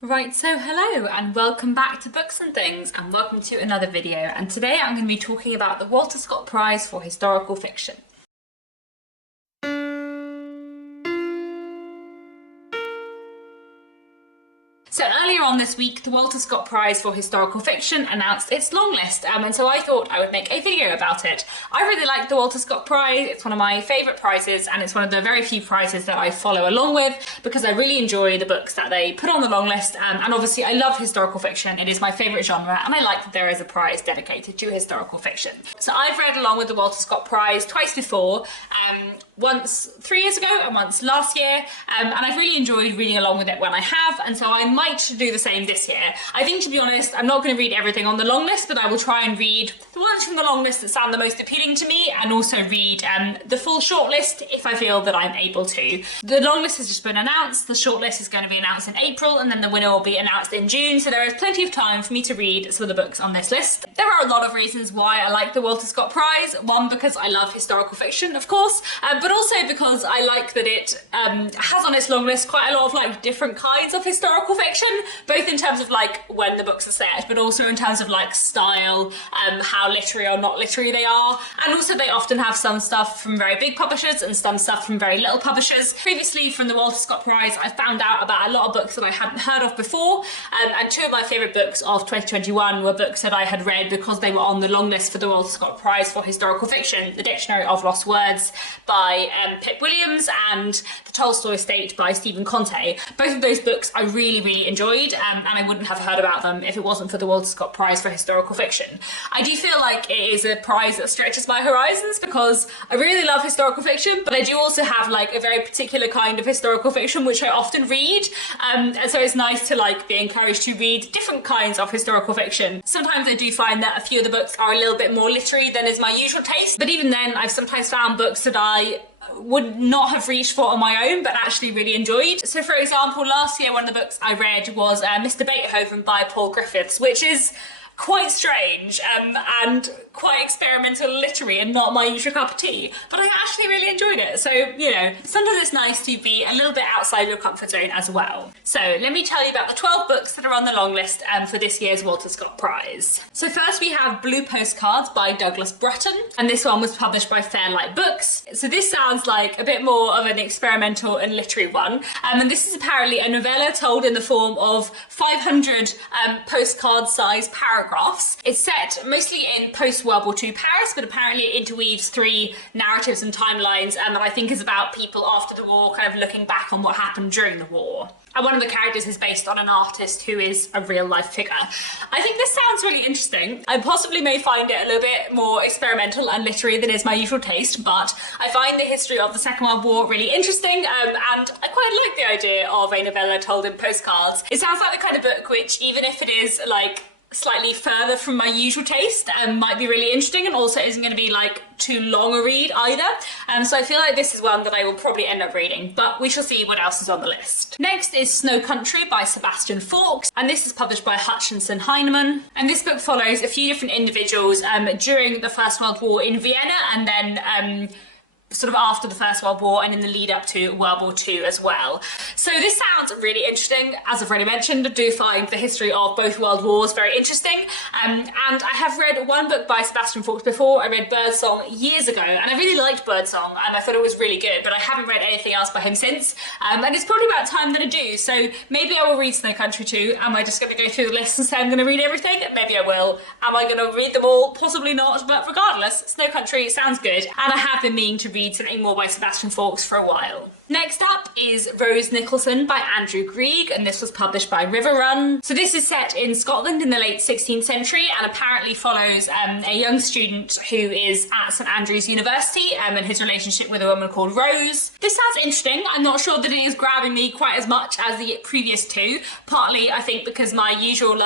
Right, so hello and welcome back to Books and Things, and welcome to another video. And today I'm going to be talking about the Walter Scott Prize for Historical Fiction. So earlier on this week, the Walter Scott Prize for Historical Fiction announced its long list, and so I thought I would make a video about it. I really like the Walter Scott Prize. It's one of my favourite prizes, and it's one of the very few prizes that I follow along with because I really enjoy the books that they put on the long list, and obviously I love historical fiction. It is my favourite genre, and I like that there is a prize dedicated to historical fiction. So I've read along with the Walter Scott Prize twice before, once 3 years ago and once last year, and I've really enjoyed reading along with it when I have, and so I might do the same this year. I think, to be honest, I'm not going to read everything on the long list, but I will try and read the ones from the long list that sound the most appealing to me, and also read the full shortlist if I feel that I'm able to. The long list has just been announced, the shortlist is going to be announced in April, and then the winner will be announced in June, so there is plenty of time for me to read some of the books on this list. There are a lot of reasons why I like the Walter Scott Prize. One, because I love historical fiction, of course, but also because I like that it has on its long list quite a lot of different kinds of historical fiction, both in terms of when the books are set, but also in terms of style, how literary or not literary they are, and also they often have some stuff from very big publishers and some stuff from very little publishers. Previously, from the Walter Scott Prize, I found out about a lot of books that I hadn't heard of before, and two of my favourite books of 2021 were books that I had read because they were on the long list for the Walter Scott Prize for Historical Fiction: The Dictionary of Lost Words by Pip Williams and The Tolstoy Estate by Stephen Conte. Both of those books I really enjoyed, and I wouldn't have heard about them if it wasn't for the Walter Scott Prize for Historical Fiction. I do feel like it is a prize that stretches my horizons because I really love historical fiction, but I do also have a very particular kind of historical fiction which I often read, and so it's nice to be encouraged to read different kinds of historical fiction. Sometimes I do find that a few of the books are a little bit more literary than is my usual taste, but even then I've sometimes found books that I would not have reached for on my own but actually really enjoyed. So for example, last year one of the books I read was Mr. Beethoven by Paul Griffiths, which is quite strange and quite experimental literary and not my usual cup of tea, but I actually really enjoyed it. So, sometimes it's nice to be a little bit outside your comfort zone as well. So let me tell you about the 12 books that are on the long list for this year's Walter Scott Prize. So first we have Blue Postcards by Douglas Bretton, and this one was published by Fairlight Books. So this sounds like a bit more of an experimental and literary one, and this is apparently a novella told in the form of 500 postcard-sized paragraphs. It's set mostly in post-World War II Paris, but apparently it interweaves 3 narratives and timelines that I think is about people after the war, kind of looking back on what happened during the war. And one of the characters is based on an artist who is a real-life figure. I think this sounds really interesting. I possibly may find it a little bit more experimental and literary than is my usual taste, but I find the history of the Second World War really interesting, and I quite like the idea of a novella told in postcards. It sounds like the kind of book which, even if it is slightly further from my usual taste, might be really interesting, and also isn't going to be too long a read either. So I feel like this is one that I will probably end up reading, but we shall see what else is on the list. Next is Snow Country by Sebastian Faulks, and this is published by Hutchinson Heinemann. And this book follows a few different individuals during the First World War in Vienna, and then sort of after the First World War and in the lead up to World War II as well. So this sounds really interesting. As I've already mentioned, I do find the history of both World Wars very interesting, and I have read one book by Sebastian Faulks before. I read Birdsong years ago, and I really liked Birdsong, and I thought it was really good, but I haven't read anything else by him since, and it's probably about time that I do. So maybe I will read Snow Country too. Am I just going to go through the list and say I'm going to read everything? Maybe I will. Am I going to read them all? Possibly not, but regardless, Snow Country sounds good, and I have been meaning to read something more by Sebastian Faulks for a while. Next up is Rose Nicholson by Andrew Grieg, and this was published by River Run. So this is set in Scotland in the late 16th century, and apparently follows a young student who is at St Andrews University and his relationship with a woman called Rose. This sounds interesting. I'm not sure that it is grabbing me quite as much as the previous two, partly I think because my usual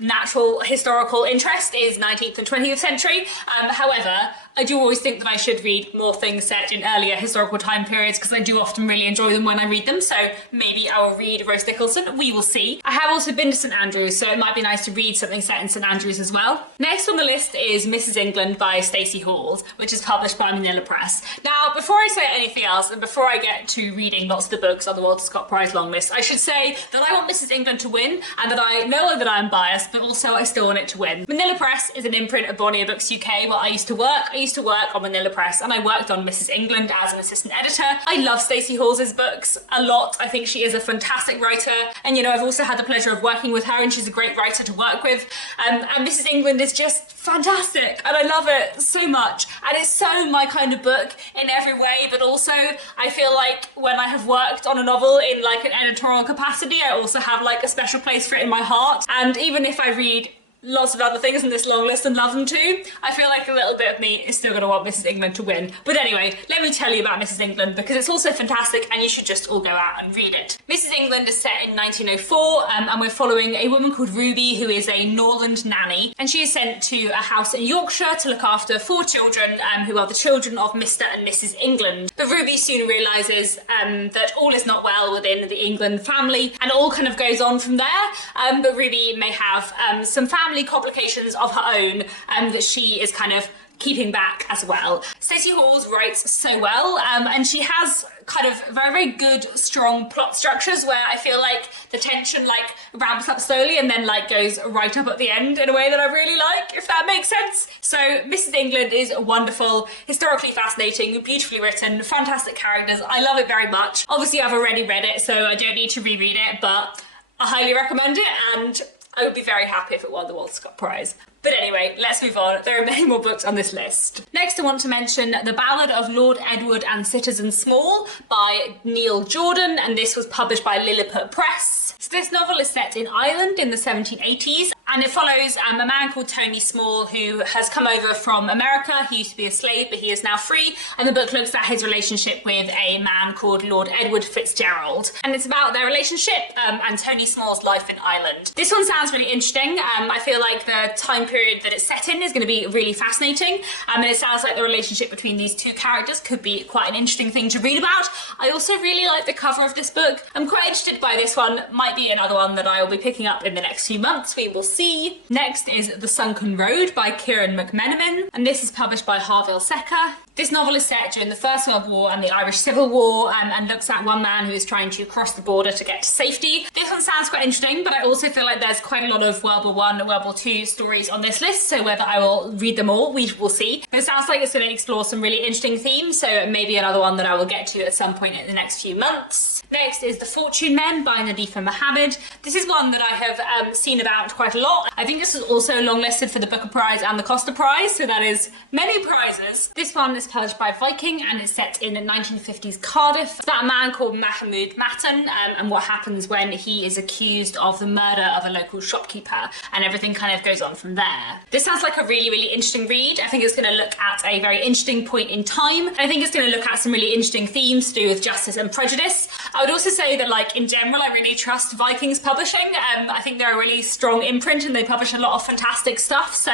natural historical interest is 19th and 20th century. However, I do always think that I should read more things set in earlier historical time periods because I do often really enjoy them when I read them, so maybe I will read Rose Nicholson, we will see. I have also been to St Andrews, so it might be nice to read something set in St Andrews as well. Next on the list is Mrs England by Stacey Halls, which is published by Manila Press. Now, before I say anything else, and before I get to reading lots of the books on the Walter Scott Prize long list, I should say that I want Mrs England to win, and that I know that I'm biased, but also I still want it to win. Manila Press is an imprint of Bonnier Books UK where I used to work. I used to work on Manila Press, and I worked on Mrs England as an assistant editor. I love Stacey Halls' books a lot. I think she is a fantastic writer, and you know, I've also had the pleasure of working with her, and she's a great writer to work with. And Mrs England is just fantastic, and I love it so much. And it's so my kind of book in every way, but also I feel like when I have worked on a novel in like an editorial capacity, I also have like a special place for it in my heart. And even if I read lots of other things in this long list and love them too, I feel like a little bit of me is still going to want Mrs England to win. But anyway, let me tell you about Mrs England because it's also fantastic and you should just all go out and read it. Mrs England is set in 1904 and we're following a woman called Ruby who is a Norland nanny, and she is sent to a house in Yorkshire to look after 4 children who are the children of Mr and Mrs England. But Ruby soon realises that all is not well within the England family, and it all kind of goes on from there. But Ruby may have some family complications of her own that she is kind of keeping back as well. Stacey Halls writes so well, and she has kind of very, very good, strong plot structures where I feel like the tension like ramps up slowly and then like goes right up at the end in a way that I really like, if that makes sense. So Mrs England is wonderful, historically fascinating, beautifully written, fantastic characters. I love it very much. Obviously I've already read it, so I don't need to reread it, but I highly recommend it, and I would be very happy if it won the Walter Scott Prize. But anyway, let's move on. There are many more books on this list. Next, I want to mention The Ballad of Lord Edward and Citizen Small by Neil Jordan, and this was published by Lilliput Press. So this novel is set in Ireland in the 1780s, and it follows a man called Tony Small who has come over from America. He used to be a slave, but he is now free, and the book looks at his relationship with a man called Lord Edward Fitzgerald, and it's about their relationship and Tony Small's life in Ireland. This one sounds really interesting. I feel like the time period that it's set in is going to be really fascinating, and it sounds like the relationship between these two characters could be quite an interesting thing to read about. I also really like the cover of this book. I'm quite interested by this one. Might be another one that I will be picking up in the next few months. We will see. Next is The Sunken Road by Kieran McMenamin, and this is published by Harville Secker. This novel is set during the First World War and the Irish Civil War, and looks at one man who is trying to cross the border to get to safety. This one sounds quite interesting, but I also feel like there's quite a lot of World War I and World War II stories on this list, so whether I will read them all, we will see. But it sounds like it's going to explore some really interesting themes, so maybe another one that I will get to at some point in the next few months. Next is The Fortune Men by Nadifa Mohammed. This is one that I have seen about quite a lot. I think this is also longlisted for the Booker Prize and the Costa Prize, so that is many prizes. This one is published by Viking and it's set in 1950s Cardiff. It's about a man called Mahmoud Matan and what happens when he is accused of the murder of a local shopkeeper, and everything kind of goes on from there. This sounds like a really, really interesting read. I think it's going to look at a very interesting point in time, and I think it's going to look at some really interesting themes to do with justice and prejudice. I would also say that, like, in general, I really trust Viking's publishing. I think they're a really strong imprint and they publish a lot of fantastic stuff, so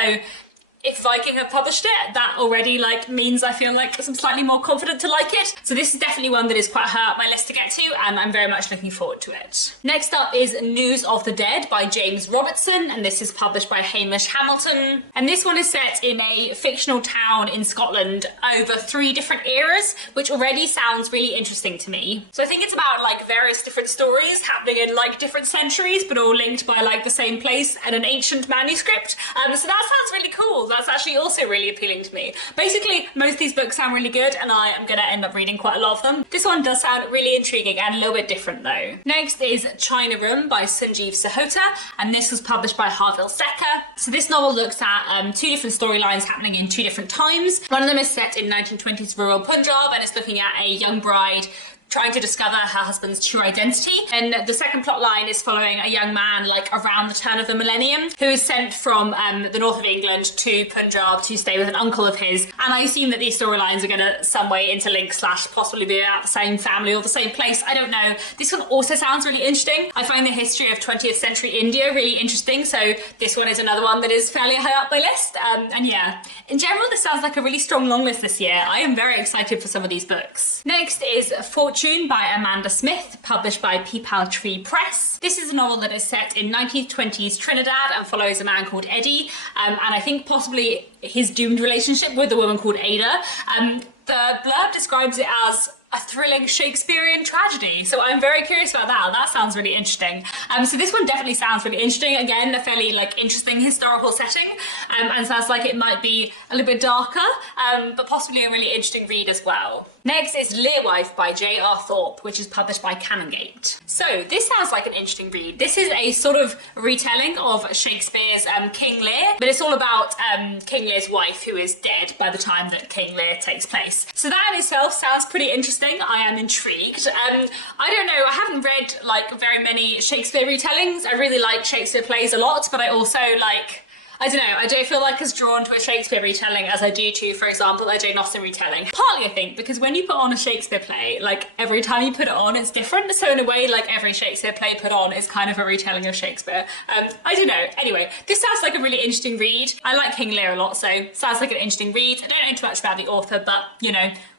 if Viking have published it, that already like means I feel like I'm slightly more confident to like it. So this is definitely one that is quite high up my list to get to, and I'm very much looking forward to it. Next up is News of the Dead by James Robertson, and this is published by Hamish Hamilton. And this one is set in a fictional town in Scotland over 3 different eras, which already sounds really interesting to me. So I think it's about like various different stories happening in like different centuries, but all linked by like the same place and an ancient manuscript. So that sounds really cool. That's actually also really appealing to me. Basically, most of these books sound really good and I am going to end up reading quite a lot of them. This one does sound really intriguing and a little bit different though. Next is China Room by Sanjeev Sahota, and this was published by Harville Secker. So this novel looks at 2 different storylines happening in 2 different times. One of them is set in 1920s rural Punjab, and it's looking at a young bride trying to discover her husband's true identity. And the second plot line is following a young man like around the turn of the millennium who is sent from the north of England to Punjab to stay with an uncle of his. And I assume that these storylines are going to some way interlink / possibly be about the same family or the same place. I don't know. This one also sounds really interesting. I find the history of 20th century India really interesting. So this one is another one that is fairly high up my list. And yeah, in general, this sounds like a really strong long list this year. I am very excited for some of these books. Next is Fortune by Amanda Smith, published by Peepal Tree Press. This is a novel that is set in 1920s Trinidad and follows a man called Eddie, and I think possibly his doomed relationship with a woman called Ada. The blurb describes it as a thrilling Shakespearean tragedy, so I'm very curious about that. That sounds really interesting. So this one definitely sounds really interesting. Again, a fairly interesting historical setting, and sounds like it might be a little bit darker, but possibly a really interesting read as well. Next is Learwife by J.R. Thorpe, which is published by Canongate. So this sounds like an interesting read. This is a sort of retelling of Shakespeare's King Lear, but it's all about King Lear's wife, who is dead by the time that King Lear takes place. So that in itself sounds pretty interesting. I am intrigued. I don't know, I haven't read very many Shakespeare retellings. I really like Shakespeare plays a lot, but I also I don't know, I don't feel as drawn to a Shakespeare retelling as I do to, for example, a Jane Austen retelling. Partly, I think, because when you put on a Shakespeare play, every time you put it on, it's different. So in a way, every Shakespeare play put on is kind of a retelling of Shakespeare. I don't know. Anyway, this sounds like a really interesting read. I like King Lear a lot, so sounds like an interesting read. I don't know too much about the author, but,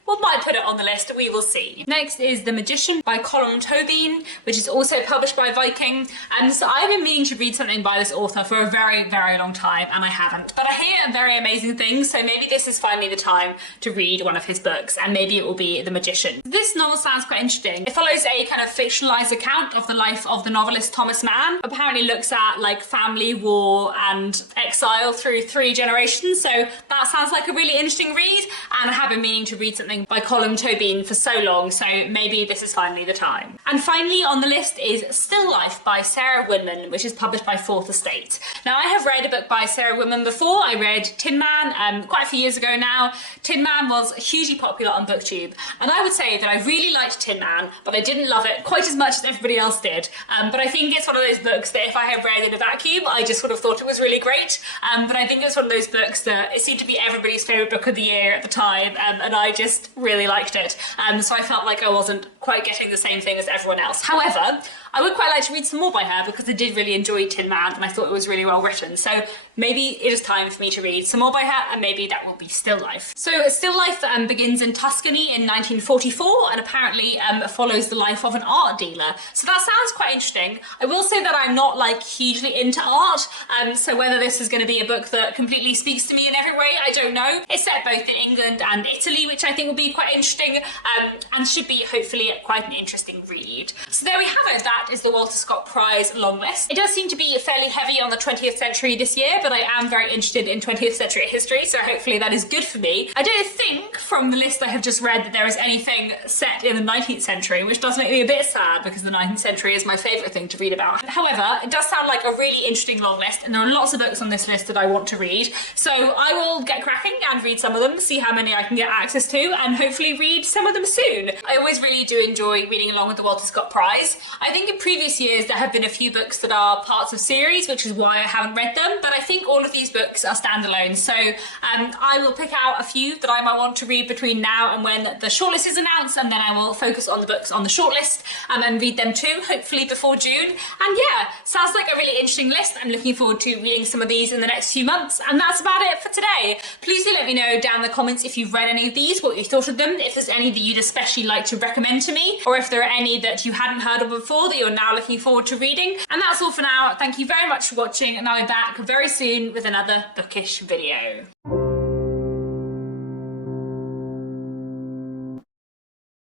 we might put it on the list, we will see. Next is The Magician by Colm Tóibín, which is also published by Viking. And so I've been meaning to read something by this author for a very, very long time, and I haven't. But I hear very amazing things, so maybe this is finally the time to read one of his books, and maybe it will be The Magician. This novel sounds quite interesting. It follows a kind of fictionalized account of the life of the novelist Thomas Mann. Apparently looks at family, war, and exile through 3 generations, so that sounds like a really interesting read, and I have been meaning to read something by Colm Tóibín for so long, so maybe this is finally the time. And finally on the list is Still Life by Sarah Winman, which is published by Fourth Estate. Now, I have read a book by Sarah Winman before. I read Tin Man quite a few years ago now. Tin Man was hugely popular on BookTube, and I would say that I really liked Tin Man, but I didn't love it quite as much as everybody else did. But I think it's one of those books that if I had read in a vacuum, I just would have thought it was really great. But I think it's one of those books that it seemed to be everybody's favourite book of the year at the time, and I just really liked it. So I felt like I wasn't quite getting the same thing as everyone else. However, I would quite like to read some more by her because I did really enjoy Tin Man and I thought it was really well written. So maybe it is time for me to read some more by her, and maybe that will be Still Life. So Still Life begins in Tuscany in 1944 and apparently follows the life of an art dealer. So that sounds quite interesting. I will say that I'm not hugely into art, so whether this is going to be a book that completely speaks to me in every way, I don't know. It's set both in England and Italy, which I think will be quite interesting, and should be hopefully quite an interesting read. So there we have it. That is the Walter Scott Prize long list. It does seem to be fairly heavy on the 20th century this year, but I am very interested in 20th century history, so hopefully that is good for me. I don't think from the list I have just read that there is anything set in the 19th century, which does make me a bit sad because the 19th century is my favourite thing to read about. However, it does sound like a really interesting long list, and there are lots of books on this list that I want to read, so I will get cracking and read some of them, see how many I can get access to, and hopefully read some of them soon. I always really do enjoy reading along with the Walter Scott Prize. I think in previous years there have been a few books that are parts of series, which is why I haven't read them, but I think all of these books are standalone, so I will pick out a few that I might want to read between now and when the shortlist is announced, and then I will focus on the books on the shortlist and read them too, hopefully before June. And yeah, sounds like a really interesting list. I'm looking forward to reading some of these in the next few months, and that's about it for today. Please do let me know down in the comments if you've read any of these, what you thought of them, if there's any that you'd especially like to recommend to me, or if there are any that you hadn't heard of before that you're now looking forward to reading. And that's all for now. Thank you very much for watching, and I'll be back very soon with another bookish video.